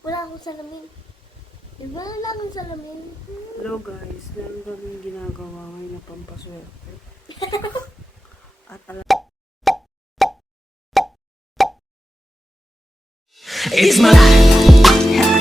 Wala akong salamin. Di ba wala akong salamin? Hello guys, meron kaming ginagawa ngayon na pampaswerte. At alam It's my life.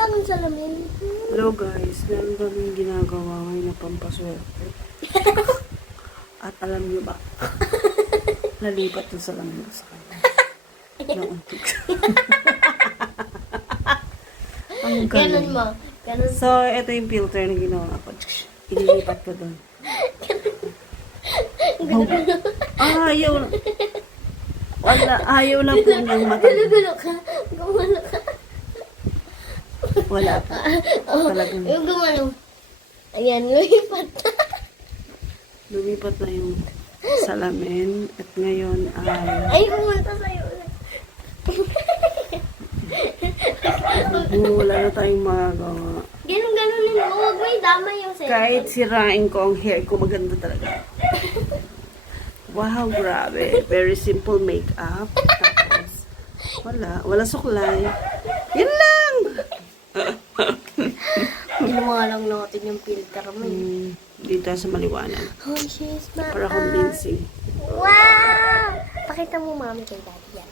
Akong salamin? Hello guys, meron kaming ginagawa ngayon na pampaswerte. At alam niyo ba, nalipat yung salamin ko sa kanya. Nauntik. Ang Ganun galing. mo. Ganun. So, ito yung filter na ginawa ko. Ililipat ko doon. Ah, ayaw na. Wala, ayaw na po ng mata. Gulo ka. Gumano ka. Wala pa. Oh, Talagang yung gumano. Ayan, lumipat. lumipat na yung salamin. At ngayon ay Ay, pumunta sa'yo ulit. wala na tayong magagawa. Ganun, ganun din. Huwag may damay yung cellphone. Kahit sirain ko ang hair ko, maganda talaga. Wow, grabe. Very simple makeup. Tapos, wala. Wala suklay. Yan lang! Nga lang natin yung filter mo. eh. Hmm, dito sa maliwanag. Oh, she's my Para convincing. Wow! Pakita mo mami kay daddy yan.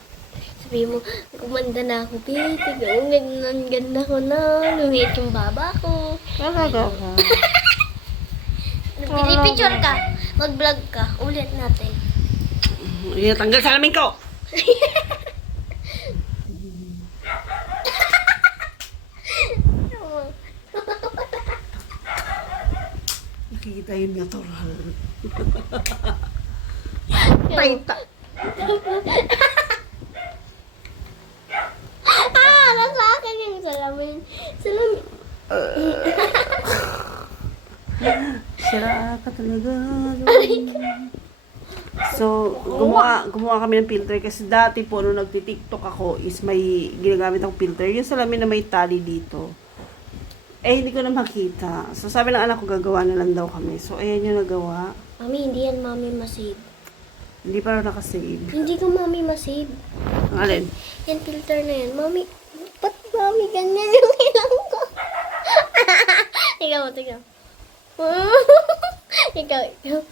Sabi mo, kumanda na ako, baby. Ang ganda, ang ganda ko na. Lumiit yung baba ko. Talaga ka. Pili-picture ka. Mag-vlog ka. Ulit natin. Tanggal salamin ko! Nakikita yung natural. Taita. ah! Nasa akin yung salamin. Salamin. Sira ka talaga. So, gumawa, gumawa kami ng filter kasi dati po nung nagti-tiktok ako is may ginagamit akong filter. Yung salamin na may tali dito. Eh, hindi ko na makita. So, sabi ng anak ko, gagawa na lang daw kami. So, ayan yung nagawa. Mami, hindi yan mami masave. Hindi pa raw nakasave. Hindi ko mami masave. Ang alin? Yan filter na yan. Mami, ba't mami ganyan yung ilang ko? ikaw, ikaw. ikaw, ikaw.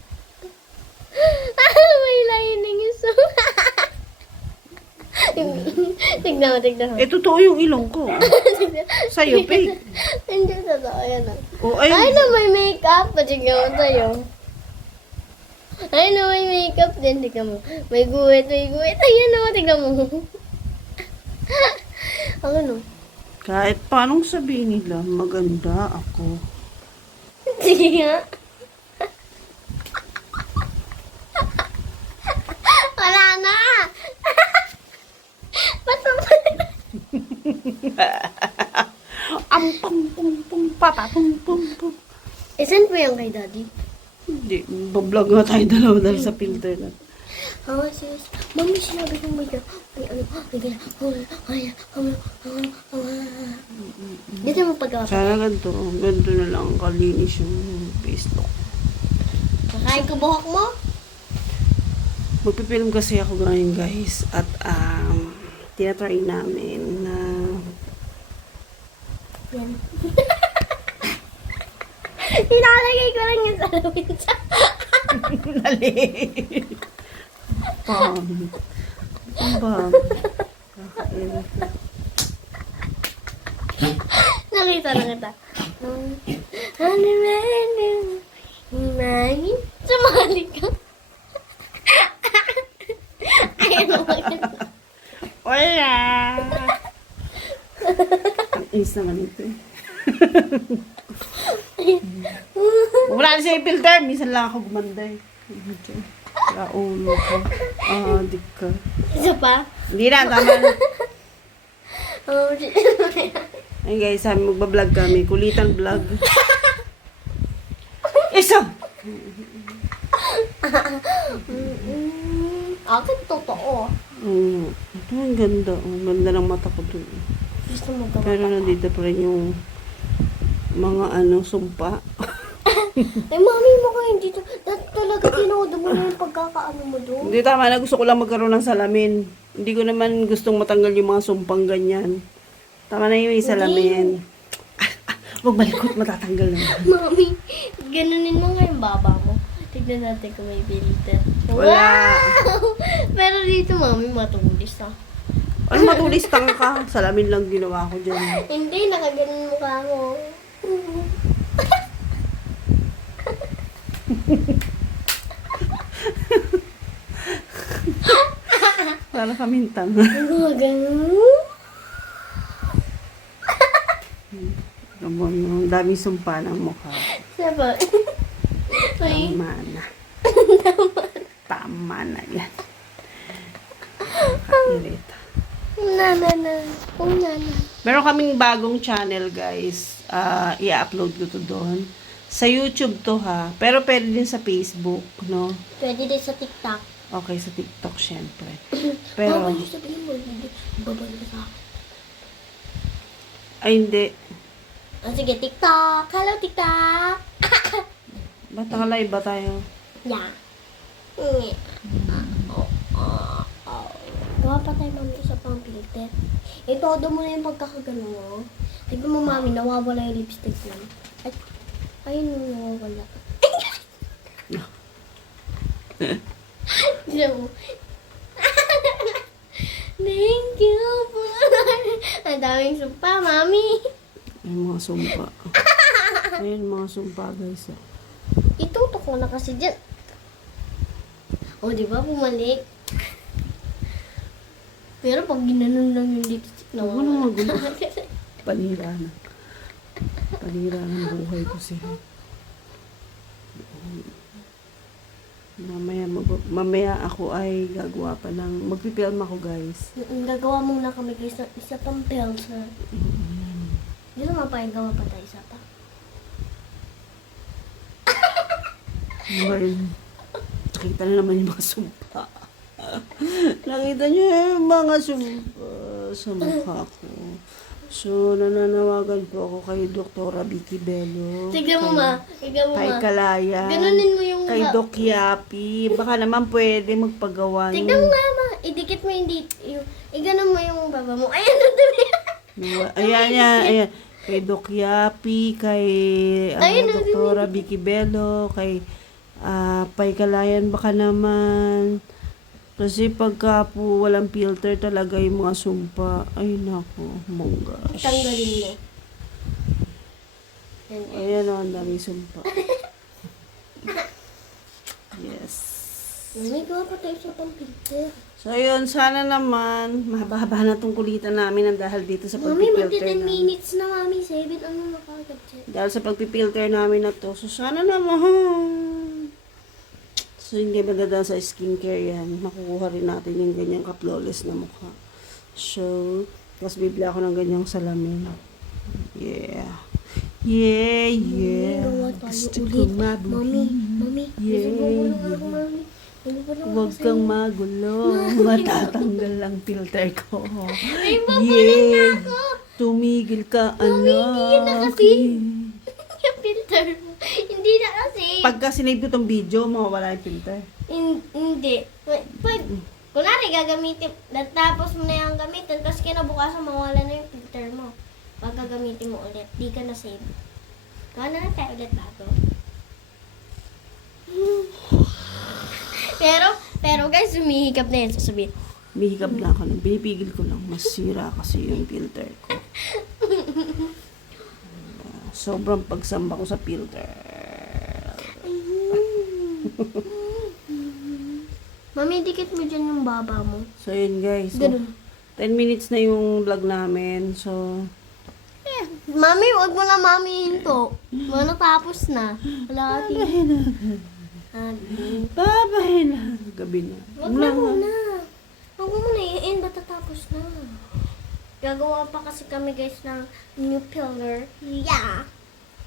Ah, may lining. tignan mo, tignan mo. Eh, totoo yung ilong ko. Sa'yo, fake. Hindi tao yan ah. O, Ay ayun. na may makeup. Patignan mo tayo. Ay na may makeup din. Tignan mo. May guwit, may guwit. Ayan o, tignan mo. Ako no. Kahit paanong sabihin nila, maganda ako. Sige nga. Wala na. Ba't mo Am pum pum pum papa pum pum pum. Isan po yan kay daddy? Hindi, bablog nga tayo dalawa dahil sa filter na. Ah, sis. Mami, sinabi ko may may ano, may gana. Ay, ay, ay, Dito mo pagkakapit. Sana ganito, ganito na lang kalinis yung face ko. Kakain ko buhok mo? Magpipilm kasi ako ngayon guys at um, tinatry namin na Yan. Nilalagay ko lang yung salamin sa... Dali. Pam. Ano ba? Nakita na kita. Ano ba? Mami? Sumali ka. Ayun mo. Wala! Inis naman ito eh. Wala na siya yung filter. Minsan lang ako gumanda eh. Sa ulo ko. Ah, di ka. Isa pa? Hindi na, tama na. Oh, Ayun guys, sabi magbablog kami. Kulitan vlog. Isa! Akin totoo. Mm. Ito ang ganda. Ang ganda ng mata ko dun. Gusto mo gawa. Pero nandito pa rin yung mga ano, sumpa. Eh, mami mo kayo dito. Dati talaga tinodo mo na yung pagkakaano mo doon. Hindi tama na gusto ko lang magkaroon ng salamin. Hindi ko naman gustong matanggal yung mga sumpang ganyan. Tama na yung salamin. Ah, ah, Huwag malikot, matatanggal naman. Mami, ganunin mo nga yung baba mo. Tignan natin kung may filter. Wala. Wow! Pero dito, mami, matulis ah. Ano matulis tang ka? Salamin lang ginawa ko dyan. Hindi, nakaganon mukha mo. Para kaming tanga. Gumaganon. Ramon, ang daming sumpa ng mukha. Saba. Ay, Tama na. Tama na yan. Irita. Na na na. Oh, na na. Meron kaming bagong channel, guys. Ah, i-upload ko to doon. Sa YouTube to ha. Pero pwede din sa Facebook, no? Pwede din sa TikTok. Okay, sa TikTok, syempre. Pero, Mama, yung sabihin mo, hindi. Babalik ka sa akin. ay hindi. Ah, sige, TikTok. Hello, TikTok. Ba't nakalive ba tayo? Yeah. Mm. Gawa pa tayo, mami, isa pang filter. Itodo mo na yung pagkakagano mo. Tignan mo, mami, nawawala yung lipstick mo. Ay, ayun yung nawawala. Mo. Thank you po. Ang daming sumpa, mami. Ay, mga sumpa. Ayun, mga sumpa, guys. ah. Itutok ko na kasi dyan. O, di ba? Bumalik. Pero pag ginanon lang yung lipstick na Huwag mo nang magulo. Panira na. Panira ng buhay ko siya. Mamaya, mag- mamaya ako ay gagawa pa ng... Magpipilm ako, guys. Gagawa muna kami guys ng isa pang pelter. Gusto mo pa gawa pa tayo isa pa? Well, nakita na naman yung mga sumpa. Nakita niyo yung mga sumpa sa mukha ko. So, nananawagan po ako kay Doktora Vicky Bello. Tignan mo kay- ma. Tignan mo Kay ma. Kalayan. Ganunin mo yung... Kay Doc Yapi. Baka naman pwede magpagawa Tignan mo niyo. nga ma. Idikit mo yung dito. Yung, mo yung baba mo. Ayan na dumi. Ayan, ayan, ayan. Kay Doc Yapi, kay ah, ang Doktora Vicky Bello, kay ah, Pai Kalayan baka naman. Kasi pagka po walang filter talaga yung mga sumpa. Ay nako, mongga. Tanggalin mo. Yan. Ayan o, ang daming sumpa. Yes. Mami, gawa pa tayo isa pang filter. So, yun, sana naman, mahaba-haba na tong kulitan namin ang dahil dito sa Mami, magti pagpipilter 10 namin. minutes na mami. 7 ano na kagad siya. Dahil sa pagpipilter namin na to. So, sana naman. So, hindi maganda sa skincare yan. Makukuha rin natin yung ganyang ka-flawless na mukha. So, tapos bibili ako ng ganyang salamin. Yeah. Yeah, yeah. Gusto ko mabuhi. Mami, mami. Yeah, Yeah, yeah. yeah. lang Huwag kang magulo. Matatanggal ang filter ko. Ay, ako. Tumigil ka, anak. Mami, hindi yan na kasi. Yung filter mo. Hindi na kasi. Pagka sinave ko tong video, mawawala yung filter. Hin- Hindi. Pag, kunwari gagamitin, natapos mo na yung gamitin, tapos kinabukasan mawala na yung filter mo. Pag gagamitin mo ulit, di ka na save. Gawa na lang tayo ulit bago. pero, pero guys, humihikap na yan. Sasabihin, Bihikap na ako lang. Binipigil ko lang. Masira kasi yung filter ko. Sobrang pagsamba ko sa filter. Mami, dikit mo dyan yung baba mo. So, yun guys. So, Ganun. 10 minutes na yung vlog namin. So, Eh, mami, wag mo na mami hinto. Ano tapos na? Wala ka Adi. babay na. Gabi na. Wag na muna. Wag mo muna i-end. Ba't na? Gagawa pa kasi kami guys ng new pillar. Yeah.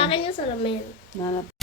sa akin yung salamin. Nanap.